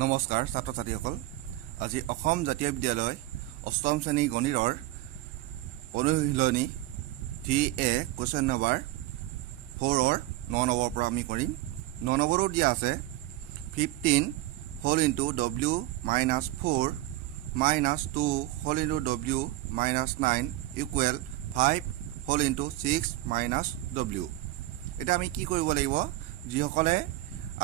নমস্কাৰ ছাত্ৰ ছাত্ৰীসকল আজি অসম জাতীয় বিদ্যালয় অষ্টম শ্ৰেণী গণিতৰ অনুশীলনী 3A কুৱেশ্যন নম্বৰ 4 9 নম্বৰ পৰা আমি কৰিম 9 নম্বৰো দিয়া আছে 15 whole into w minus 4 minus 2 whole into w minus 9 equal 5 whole into 6 minus w এটা আমি কি কৰিব লাগিব যিসকলে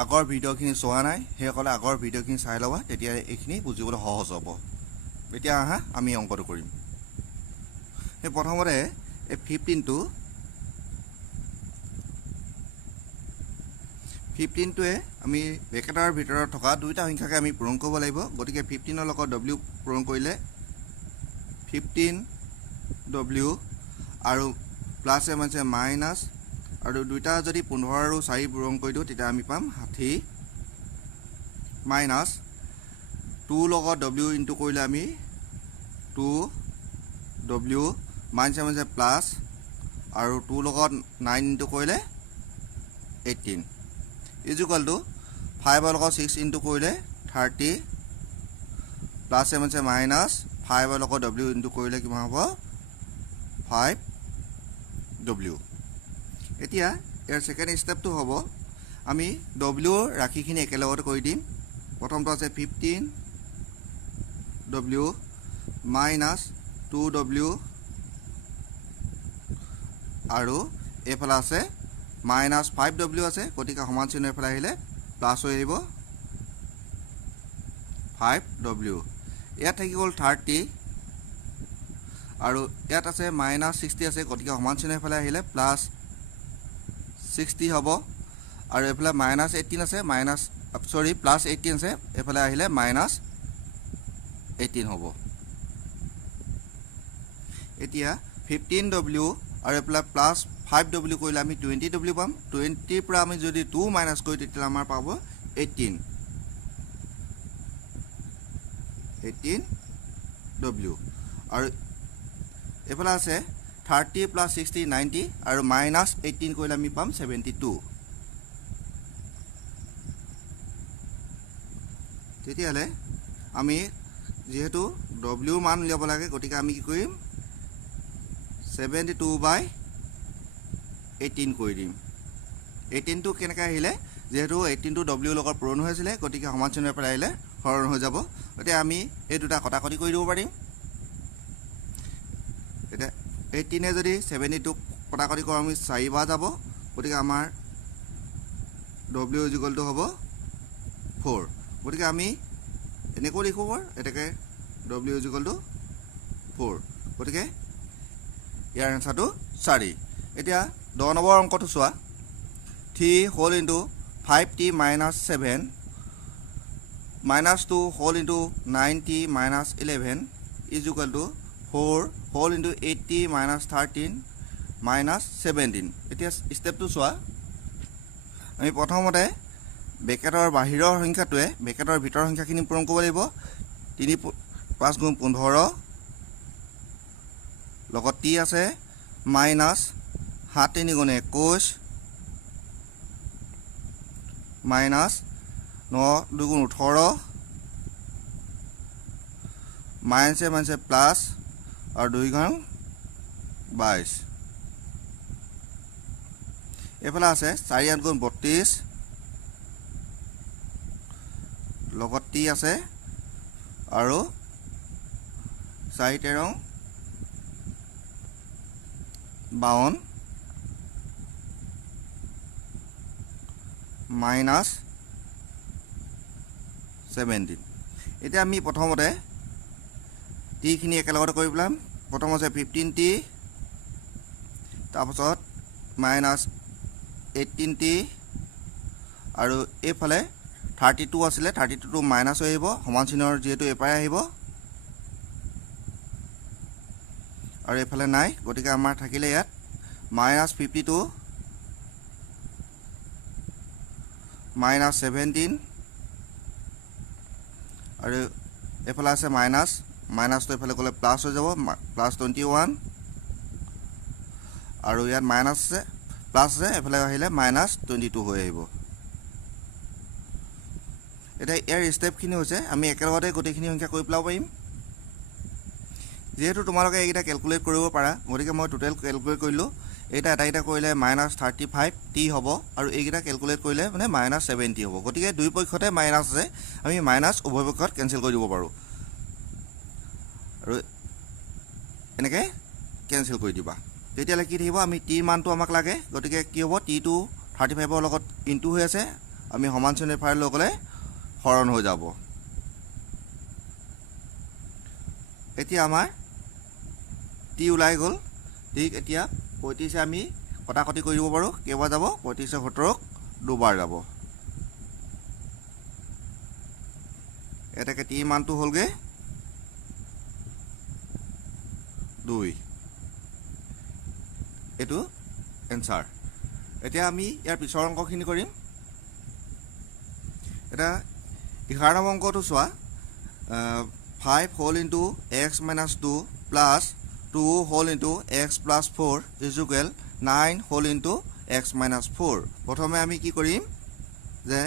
আগৰ ভিডিওখিনি চোৱা নাই হেসকলে আগৰ ভিডিওখিনি চাই লবা তেতিয়া এইখিনি বুজিবলৈ সহজ হ'ব এতিয়া আহা আমি অংকটো কৰিম এই প্ৰথমতে এই 15 টোৱে আমি ব্ৰেকেটৰ ভিতৰত থকা দুইটা সংখ্যাকে আমি পূৰণ কৰিব লাগিব গতিকে 15 ৰ লগত w পূৰণ কৰিলে 15w আৰু প্লাস এ মানে মাইনাস আৰু দুইটা যদি 15 আৰু 4 পূৰণ কৰি দিও তেতিয়া আমি পাম 60 মাইনাস 2 লগত w ইনটু কৰিলে আমি 2w মাইনাস মানে প্লাস আৰু 2 লগত 9 ইনটু কৰিলে 18 is equal to 5 লগত 6 ইনটু কৰিলে 30 প্লাস এ মানে মাইনাস 5 লগত w ইনটু কৰিলে কিমান হ'ব 5w এতিয়া এৰ সেকেন্ড স্টেপটো হ'ব আমি w ৰাখিখিনি একেলগতে কৰি দিম প্ৰথমটো আছে 15w minus 2w আৰু এফালে আছে minus 5w আছে গতিকে সমান চিহ্ন এফালে আহিলে প্লাস হৈ আহিব 5w ইয়াত থাকি গ'ল 30 আৰু ইয়াত আছে minus 60 আছে গতিকে সমান চিহ্ন এফালে আহিলে প্লাস 60 হ'ব আৰু এফালে minus 18 আছে minus sorry plus 18 আছে এফালে আহিলে minus 18 হ'ব এতিয়া 15w আৰু এফালে plus 5w কৰিলে আমি 20w পাম 20 পৰা আমি যদি 2 মাইনাস কৰি তেতিয়া আমাৰ পাব 18w আৰু এফালে আছে 30 plus 60 90 আৰু minus 18 কৰিলে আমি পাম 72 তেতিয়ালে আমি যেহেতু w মান লিয়াব লাগে গতিকে আমি কি কৰিম 72/18 কৰি দিম 18 টো কেনেকৈ আহিলে যেহেতু 18 টো w লগত পূৰণ হৈছিলে গতিকে সমান চিহ্নৰ পৰা আহিলে হৰণ হৈ যাব এতিয়া আমি এই দুটা কটাকটি কৰি দিব পাৰিম এটা 18 এ যদি 72 কটাকটি কৰা আমি 4 বাৰ যাব গতিকে আমাৰ w = হ'ব 4 গতিকে আমি এনেকৈ লিখো এটাকে w = 4 গতিকে ইয়াৰ আনসাৰটো 4 এতিয়া 10 নম্বৰ অংকটো চোৱা 3 whole into 5t minus 7 minus 2 whole into 9t minus 11 is equal to 4 whole into 8t minus 13 minus 17 এতিয়া স্টেপটো চোৱা আমি প্ৰথমতে ব্ৰেকেটৰ বাহিৰৰ সংখ্যাটোৱে ব্ৰেকেটৰ ভিতৰৰ সংখ্যাখিনি পূৰণ কৰিব লাগিব 3 5 গুণ 15 লগত t আছে মাইনাস 7 3 গুণ 21 মাইনাস 9 2 গুণ 18 মাইনাসে মানে প্লাস আর 2 গুণ 22 এফালে আছে 4 8 গুণ 32 লগত t আছে আৰু 4 13 52 মাইনাস 17 এতিয়া আমি প্ৰথমতে t খিনি একেলগতে কৰি পেলাম প্ৰথম আছে 15t তাৰপিছত মাইনাস 18t আৰু এফালে 32 আছিলে 32 টো মাইনাস হৈ আহিব সমান চিহ্নৰ যেহেতু এপাই আহিব আৰু এফালে নাই গতিকে আমাৰ থাকিলে ইয়াত minus 52 minus 17 আৰু এফালে আছে মাইনাস মাইনাস তো এফালে গলে প্লাস হৈ যাব প্লাস 21 আৰু ইয়াত মাইনাস আছে প্লাস আছে এফালে আহিলে minus 22 হৈ আহিব এটা ইয়াৰ ষ্টেপখিনি হৈছে আমি একেলগতে গোটেইখিনি সংখ্যা কৰি পেলাব পাৰিম যেহেতু তোমালোকে এইটা ক্যালকুলেট কৰিব পাৰা গতিকে মই টোটাল ক্যালকুলেট কৰিলো এটা এটা কৰিলে -35 t হ'ব আৰু এইটা ক্যালকুলেট কৰিলে মানে -70 হ'ব গতিকে দুই পক্ষতে মাইনাস আছে আমি মাইনাস উভয় পক্ষত কেনসেল কৰি দিব পাৰো আৰু এনেকে কেনসেল কৰি দিবা তেতিয়ালে কি থাকিব আমি t মানটো আমাক লাগে গতিকে কি হ'ব t টো 35 ৰ লগত ইনটু হৈ আছে আমি সমান চিহ্নৰ ফালে লগলে হৰণ হৈ যাব এতিয়া আমাৰ t ওলাই গল ঠিক এতিয়া 35 আমি কটাকটি কৰি দিব পাৰো কেবা যাব 35 17ক দুবাৰ যাব এটাকে t মানটো হলগে 2 এটো এনসাৰ এতিয়া আমি ইয়াৰ পিছৰ অংকখিনি কৰিম এটা 11 নম্বৰ অংকটো চোৱা 5 whole into x minus 2 plus 2 whole into x plus 4 is equal 9 whole into x minus 4 প্ৰথমে আমি কি কৰিম যে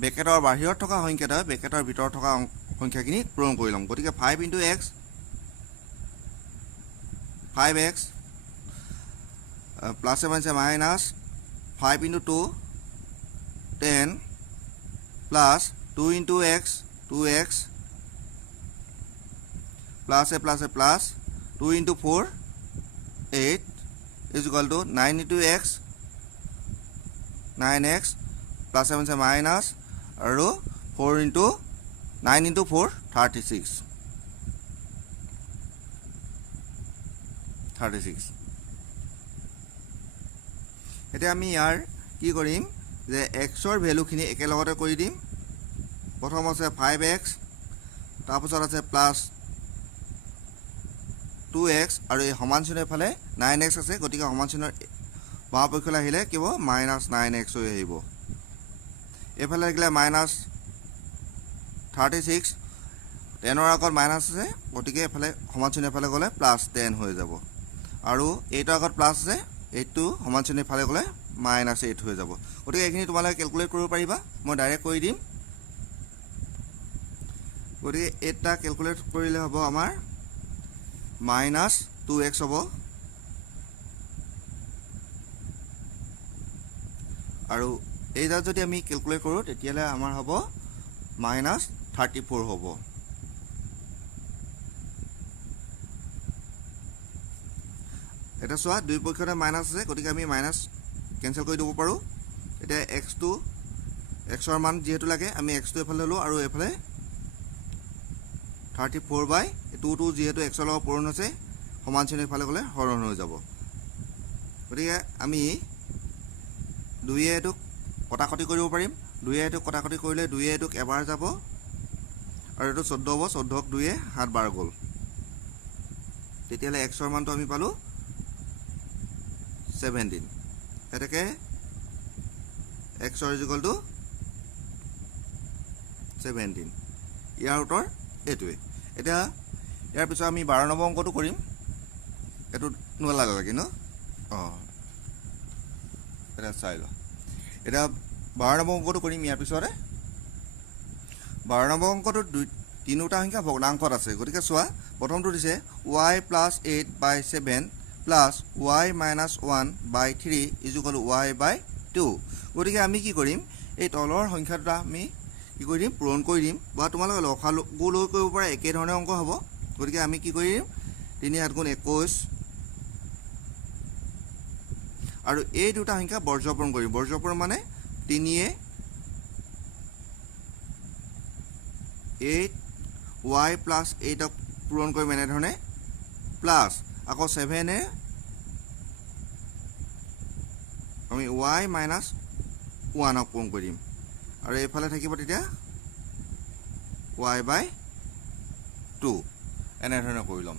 ব্ৰেকেটৰ বাহিৰত থকা সংখ্যাটা ব্ৰেকেটৰ ভিতৰত থকা সংখ্যাখিনি পূৰণ কৰি লম গতিকে 5 into x 5x plus 7 minus 5 into 2 10 plus 2 into x 2x plus a plus 2 into 4 8 is equal to 9 into x 9x plus 7 minus আৰু 4 into 9 into 4 36 এতিয়া আমি ইয়াৰ কি কৰিম যে x ৰ ভ্যালুখিনি একেলগতে কৰি দিম প্ৰথম আছে 5x তাৰপিছত আছে প্লাস 2x আৰু এই সমান চিহ্নৰ ফালে 9x আছে গতিকে সমান চিহ্নৰ বাম পক্ষলৈ আহিলে কিব -9x হৈ আহিব এফালে লাগিলে -36 10 ৰ আগত মাইনাস আছে গতিকে এফালে সমান চিহ্নৰ ফালে গলে +10 হৈ যাব আৰু এইটো আগত প্লাস আছে এইটো সমান চিহ্নৰ ফালে গলে -8 হৈ যাব গতিকে এইখিনি তোমালোকে ক্যালকুলেট কৰিব পাৰিবা মই ডাইৰেক্ট কৰি দিম গতিকে এটা ক্যালকুলেট কৰিলে হ'ব আমাৰ -2x হ'ব আৰু এইটা যদি আমি ক্যালকুলেট কৰো তেতিয়ালে আমাৰ হ'ব -34 হ'ব এটা সোয়া দুই পক্ষতে মাইনাস আছে গতিকে আমি মাইনাস কেনসেল কৰি দিব পাৰো এটা x2 x ৰ মান যেহেতু লাগে আমি x2 এফালে ললো আৰু এফালে 34/2 যেহেতু x ৰ লগত পূৰণ হৈছে সমান চিহ্নৰ ফালে গলে হৰণ হৈ যাব গতিকে আমি 2 এটো কটাকটি কৰিব পাৰিম 2 এটো কটাকটি কৰিলে 2 এটো এবাৰ যাব আৰু এটো 14 হ'ব 14ক 2 এ 7 বাৰ গল তেতিয়ালে x ৰ মানটো আমি পালো 17 এটাকে x is equal to 17 ইয়াৰ উত্তৰ এটোৱে এটা ইয়াৰ পিছত আমি 12 নম্বৰ অংকটো কৰিম এটো নোলা লাগে ন এটা চাই ল এটা 12 নম্বৰ অংকটো কৰিম ইয়াৰ পিছৰে 12 নম্বৰ অংকটো তিনিটা সংখ্যা ভগ্নাংশত আছে গতিকে চোৱা প্ৰথমটো দিছে y + 8/7 plus y minus 1/3 is equal to y/2 গতিকে আমি কি কৰিম এই তলৰ সংখ্যাটা আমি কি কৰিম পূৰণ কৰি দিম বা তোমালোকে লসাগু লৈ কৰিব পৰা একে ধৰণে অংক হ'ব গতিকে আমি কি কৰিম 3 7 গুণ 21 আৰু এই দুটা সংখ্যা বৰ্জপূৰণ কৰিম বৰ্জপূৰণ মানে 3 এ 8 y plus 8 ক পূৰণ কৰিম এনে ধৰণে প্লাস আকৌ 7 এ আমি y minus 1 ক পূৰণ কৰিম আৰু এইফালে থাকিব তেতিয়া y/2 এনে ধৰণে কৰি লম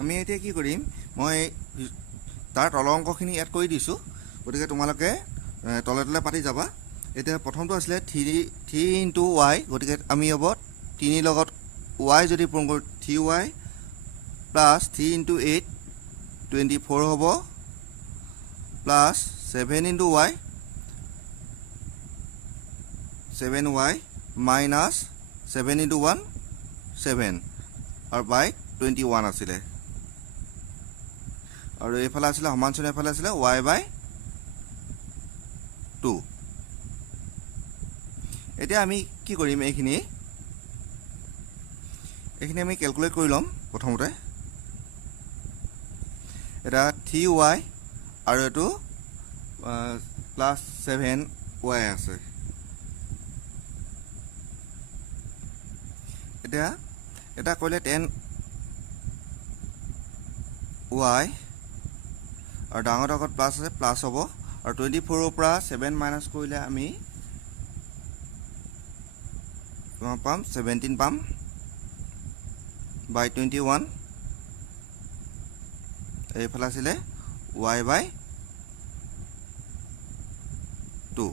আমি এতিয়া কি কৰিম মই তাৰ তলৰ অংকখিনি এড কৰি দিছো গতিকে তোমালোকে তলে তলে পাতি যাবা এতিয়া প্ৰথমটো আছিল 3 into y গতিকে আমি হ'ব 3 লগত y যদি পূৰণ কৰো 3y plus 3 into 8 24 হ'ব plus 7 into y 7y minus 7 into 1 7 আৰু by 21 আছিলে আৰু এফালে আছিলে সমানচিন এফালে আছিলে y by 2 এতিয়া আমি কি কৰিম এইখিনি আমি ক্যালকুলেট কৰি লম প্ৰথমতে এটা 3y আৰু এটো প্লাস 7y আছে এটা কইলে 10y আৰু ডাঙৰ আগত প্লাস আছে প্লাস হ'ব আৰু 24 ৰ পৰা 7 মাইনাস কৰিলে আমি পাম 17 পাম by 21 এইফালে আছিলে y by 2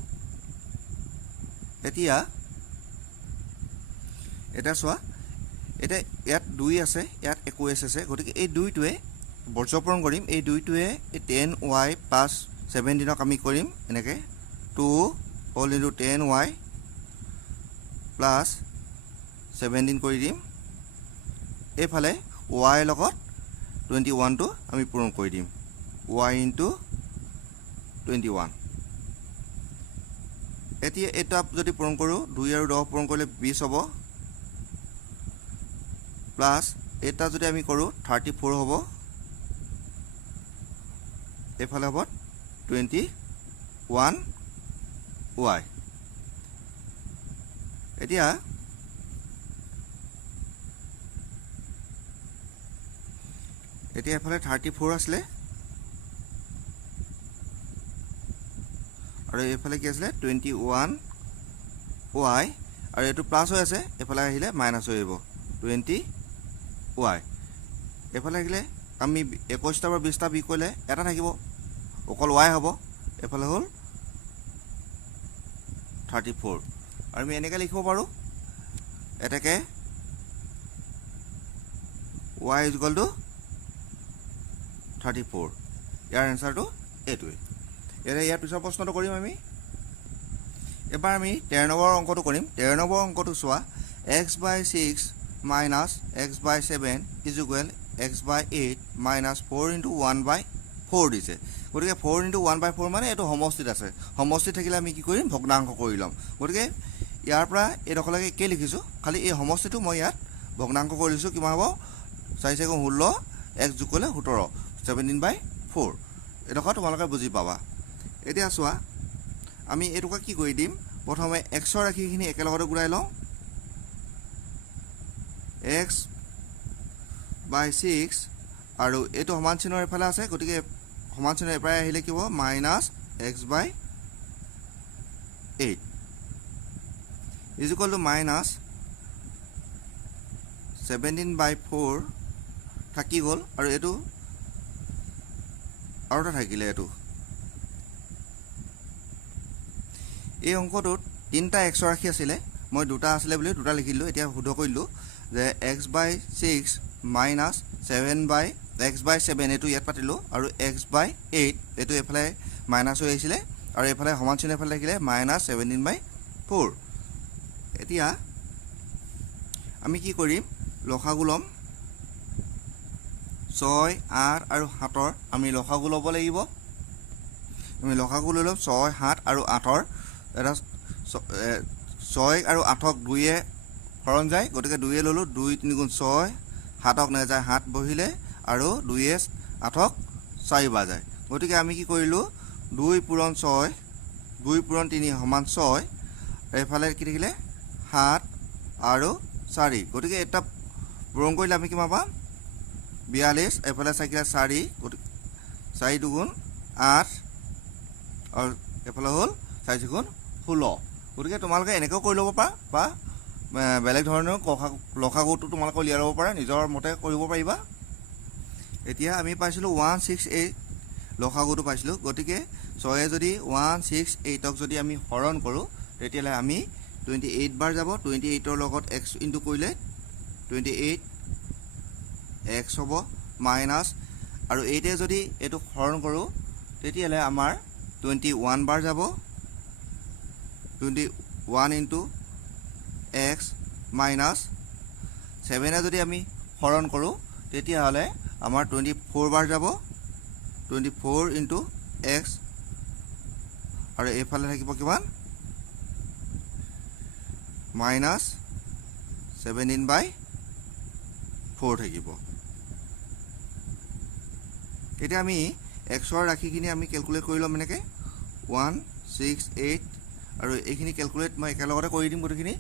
এতিয়া এটা সোয়া এটা ইয়াত 2 আছে ইয়াত 21 আছে গতিকে এই 2টোৱে বৰ্জপৰণ কৰিম এই 2টোৱে 10y plus 17 ক আমি কৰিম এনেকে 2 all into 10y plus 17 কৰি দিম এফালে y লগত 21 টো আমি পূৰণ কৰি দিম y into 21 এতিয়া এটা যদি পূৰণ কৰো 2 আৰু 10 পূৰণ কৰিলে 20 হ'ব প্লাস এটা যদি আমি কৰো 34 হ'ব এফালে হ'ব 21y এতিয়া এফালে 34 আছিলে আৰু এফালে কি আছিলে 21y আৰু এটো প্লাস হৈ আছে এফালে আহিলে মাইনাস হৈ আহিব 20y এফালে আহিলে আমি 21 টা বা 20 টা বি কৰিলে এটা থাকিব অকল y হ'ব এফালে হল 34 আৰু আমি এনেকৈ লিখিব পাৰো এটাকে y = 34 ইয়াৰ আনসাৰটো এটোই ইয়াৰ পিছৰ প্ৰশ্নটো কৰিম আমি এবাৰ আমি 13 নম্বৰ অংকটো কৰিম 13 নম্বৰ অংকটো চোৱা x by 6 minus x by 7 is equal x by 8 minus 4 into 1 by 4 দিছে গতিকে 4 into 1 by 4 মানে এটো সমষ্টিত আছে সমষ্টি থাকিলে আমি কি কৰিম ভগ্নাংশ কৰি লম গতিকে ইয়াৰ পৰা এই ৰখলৈকে কে লিখিছো খালি এই সমষ্টিটো মই ইয়াত ভগ্নাংশ কৰিছো কিমান হ'ব 4 × 16 x যোগ কৰিলে 17 17 by 4 এটকা তোমালোকে বুজি পাবা এতিয়া চোৱা আমি এটকা কি কৰি দিম প্ৰথমে x ৰ ৰাশিখিনি একেলগতে গুৰাই লওঁ x by 6 আৰু এটো সমান চিহ্নৰ এফালে আছে গতিকে সমান চিহ্নৰ এপাৰে আহিলে কি হ'ব -x by 8 is equal to -17 by 4 থাকি গল আৰু এটো আৰু এটা থাকিলে এটো এই অংকটোত তিনটা x ৰাশি আছিল মই দুটা আছিল বুলি দুটা লিখিলো এতিয়া শুদ্ধ কৰিলো যে x by 6 minus 7 by x by 7 এটো ইয়াত পাতিলো আৰু x by 8 এটো এফালে মাইনাস হৈ আহিছিল আৰু এফালে সমান চিহ্ন এফালে লিখিলে -17 by 4 এতিয়া আমি কি কৰিম লসাগু লম 6 8 আৰু 7 ৰ আমি লসাগু লব লাগিব আমি লসাগু লম 6 7 আৰু 8 ৰ এটা 6 আৰু 8 ক 2 এ হৰণ যায় গতিকে 2 এ ললো 2 3 গুণ 6 7 ক না যায় 7 বহিলে আৰু 2 এ 8 ক 4 বাজায় গতিকে আমি কি কৰিলো 2 পূৰণ 6 2 পূৰণ 3 সমান 6 এফালে কি থাকিলে 7 আৰু 4 গতিকে এটা পূৰণ কৰিলে আমি কিমান পাম 42 এফালে থাকিলে 4 4 দুগুণ 8 আৰু এফালে হল 4 গুণ 16 গতিকে তোমালোকে এনেকৈ কৰি ল'ব পাৰা বা বেলেগ ধৰণৰ লসাগুটো তোমালোকে উলিয়াই ল'ব পাৰা নিজৰ মতে কৰিব পাৰিবা এতিয়া আমি পাইছিলো 168 লসাগুটো পাইছিলো গতিকে 6 এ যদি 168 ক যদি আমি হৰণ কৰো তেতিয়ালে আমি 28 বাৰ যাব 28 ৰ লগত x ইনটু কৰিলে 28 x হ'ব মাইনাস আৰু 8 এ যদি এটো হৰণ কৰো তেতিয়ালে আমাৰ 21 বাৰ যাব 1 ইনটু x মাইনাছ 7 যদি আমি হৰণ কৰোঁ তেতিয়াহ'লে আমাৰ 24 বাৰ যাব 24 ইনটু x আৰু এইফালে থাকিব কিমান মাইনাছ 17/4 থাকিব এতিয়া আমি xৰ ৰাশিখিনি আমি ক্যালকুলেট কৰি ল'ম এনেকৈ 1 6 8 আৰু এইখিনি ক্যালকুলেট মই একেলগতে কৰি দিম গোটেইখিনি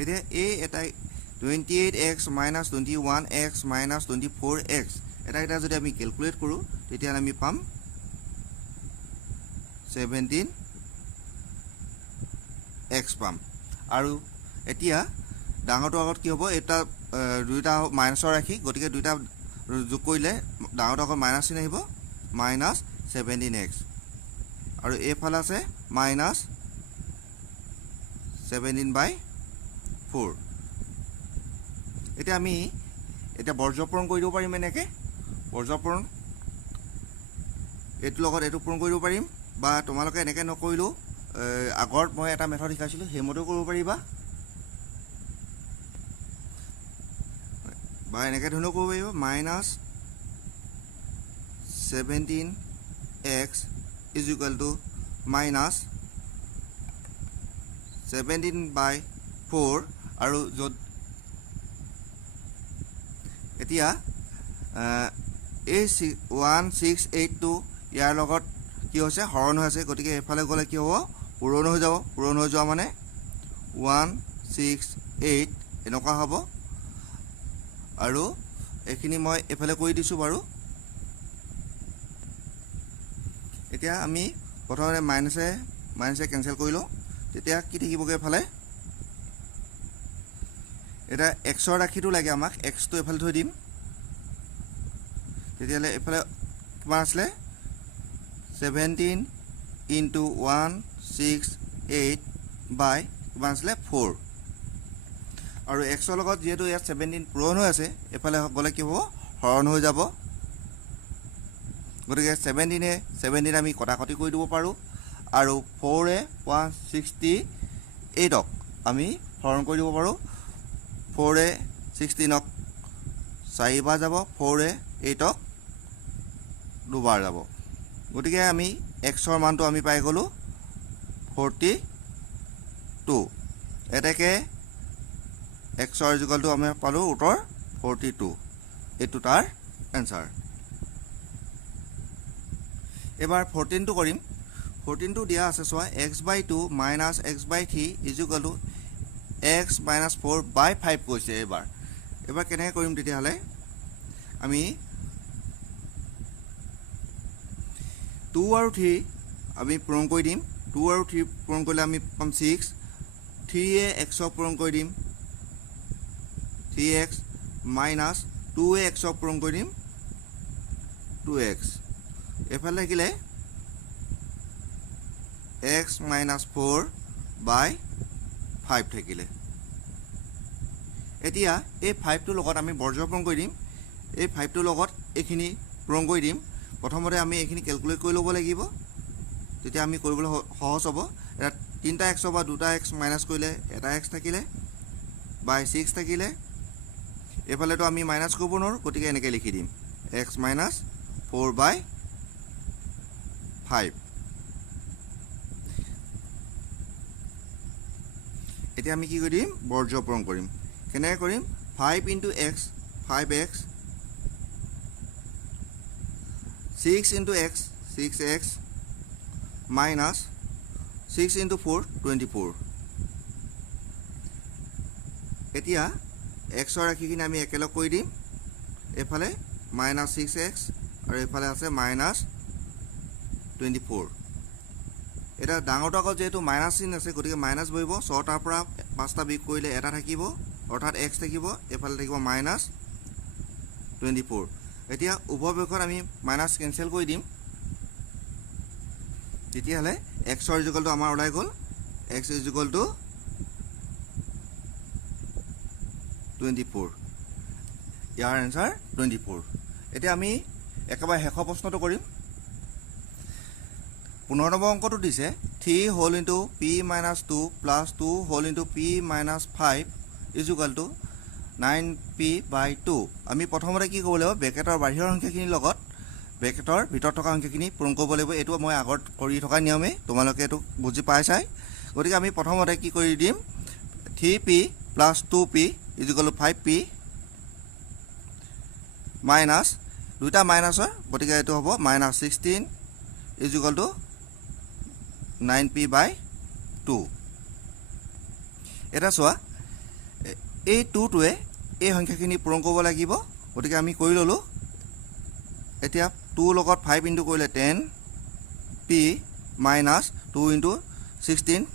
এতিয়া এটা 28x minus 21x minus 24x এটা যদি আমি ক্যালকুলেট কৰোঁ তেতিয়া আমি পাম 17x পাম আৰু এতিয়া ডাঙৰটো আগত কি হ'ব এটা দুইটা মাইনাছৰ ৰাখি গতিকে দুইটা যোগ কৰিলে ডাঙৰটো আগত মাইনাছ চিন আহিব মাইনাছ 17x আৰু এইফালে আছে মাইনাছ 17/4 এতিয়া আমি এটা বৰ্জপূৰণ কৰি দিব পাৰিম এনেকৈ বৰ্জপূৰণ এইটো লগত এইটো পূৰণ কৰিব পাৰিম বা তোমালোকে এনেকৈ নকৰিলেও আগত মই এটা মেথড শিকাইছিলোঁ সেই মতেও কৰিব পাৰিবা বা এনেকৈ ধৰণেও কৰিব পাৰিবা minus 17x is equal to minus 17/4 আৰু য'ত এতিয়া এই 1682 ইয়াৰ লগত কি হৈছে হৰণ হৈ আছে গতিকে এফালে গ'লে কি হ'ব পূৰণ হৈ যাব পূৰণ হৈ যোৱা মানে 168 এনেকুৱা হ'ব আৰু এইখিনি মই এফালে কৰি দিছোঁ বাৰু এতিয়া আমি প্ৰথমতে মাইনাছে কেনচেল কৰি লওঁ তেতিয়া কি থাকিবগৈ এফালে এটা xৰ ৰাশিটো লাগে আমাক xটো এফালে থৈ দিম তেতিয়াহ'লে এফালে কিমান আছিলে 17 ইনটু 168 বাই কিমান আছিলে 4 আৰু xৰ লগত যিহেতু ইয়াত 17 পূৰণ হৈ আছে এফালে গ'লে কি হ'ব হৰণ হৈ যাব গতিকে 17 আমি কটাকটি কৰি দিব পাৰোঁ আৰু 4 168ক আমি হৰণ কৰি দিব পাৰোঁ 4 16ক 4 বাৰ যাব 4 8ক দুবাৰ যাব গতিকে আমি xৰ মানটো আমি পাই গ'লোঁ 42 এতেকে xৰ ইকুৱেলটো আমি পালোঁ উত্তৰ 42 এইটো তাৰ এনসাৰ এবাৰ 14টো কৰিম 14টো দিয়া আছে চোৱা x/2 minus x/3 is equal to x minus 4/5 কৈছে এবাৰ কেনেকৈ কৰিম তেতিয়াহ'লে আমি 2 আৰু 3 আমি পূৰণ কৰি দিম 2 আৰু 3 পূৰণ কৰিলে আমি পাম 6 3 xক পূৰণ কৰি দিম 3x minus 2x পূৰণ কৰি দিম 2x এফালে থাকিলে x minus 4/5 থাকিলে এতিয়া এই 5টোৰ লগত আমি বৰ্জ পূৰণ কৰি দিম এই 5টোৰ লগত এইখিনি পূৰণ কৰি দিম প্ৰথমতে আমি এইখিনি ক্যালকুলেট কৰি ল'ব লাগিব তেতিয়া আমি কৰিবলৈ সহজ হ'ব এটা 3টা x বা 2টা x মাইনাছ কৰিলে এটা x থাকিলে বাই 6 থাকিলে এফালেতো আমি মাইনাছ কৰিব নোৱাৰোঁ গতিকে এনেকৈ লিখি দিম x minus 4/5 এতিয়া আমি কি কৰিম বৰ্জ পূৰণ কৰিম কেনেকৈ কৰিম 5 into x 5x 6 into x 6x minus 6 into 4 24 এতিয়া xৰ ৰাশিখিনি আমি একেলগ কৰি দিম এফালে মাইনাছ 6x আৰু এফালে আছে মাইনাছ 24 এটা ডাঙৰটো আগত যেহেতু মাইনাছ চিন আছে গতিকে মাইনাছ বহিব 6টাৰ পৰা 5টা বিয়োগ কৰিলে এটা থাকিব অৰ্থাৎ x থাকিব এফালে থাকিব মাইনাছ 24 এতিয়া উভয় পক্ষত আমি মাইনাছ কেনসেল কৰি দিম তেতিয়াহ'লে xৰ ইকুৱেলটো আমাৰ ওলাই গ'ল x is equal to 24 year answer 24 এতিয়া আমি একেবাৰে শেষ প্ৰশ্নটো কৰিম 15 নম্বৰ অংকটো দিছে 3 whole into p minus 2 plus 2 whole into p minus 5 is equal to 9p by 2 আমি প্ৰথমতে কি কৰিব লাগিব ব্ৰেকেটৰ বাহিৰৰ সংখ্যাখিনিৰ লগত ব্ৰেকেটৰ ভিতৰত থকা সংখ্যাখিনি পূৰণ কৰিব লাগিব এটো মই আগত কৰি থকা নিয়মে তোমালোকে এটো বুজি পাইছাই গতিকে আমি প্ৰথমতে কি কৰি দিম 3p plus 2p is equal to 5p minus দুটা মাইনাসৰ গতিকে এটো হ'ব minus 16 is equal to 9p by 2 এটা চোৱা এই 2 টোৱে এই সংখ্যাখিনি পূৰণ কৰিব লাগিব গতিকে আমি কৰি ললো এতিয়া 2 লগত 5 ইনটু কৰিলে 10p minus 2 into 16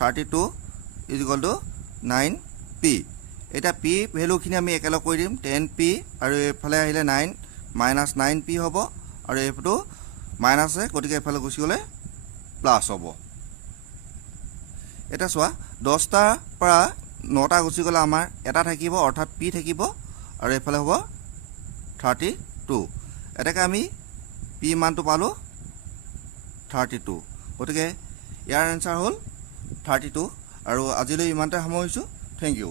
32 is equal to 9p এটা p ভ্যালুখিনি আমি একেলগ কৰি দিম 10p আৰু এফালে আহিলে 9 minus 9p হ'ব আৰু এটো মাইনাস আছে গতিকে এফালে গুছি গলে প্লাস হ'ব এটা চোৱা 10টা পৰা 9টা গুছি গলে আমাৰ এটা থাকিব অৰ্থাৎ p থাকিব আৰু এফালে হ'ব 32 এটাকে আমি p মানটো পালো 32 গতিকে ইয়াৰ আনসাৰ হ'ল 32 আৰু আজিলৈ ইমানতে সামৰিছো থ্যাংক ইউ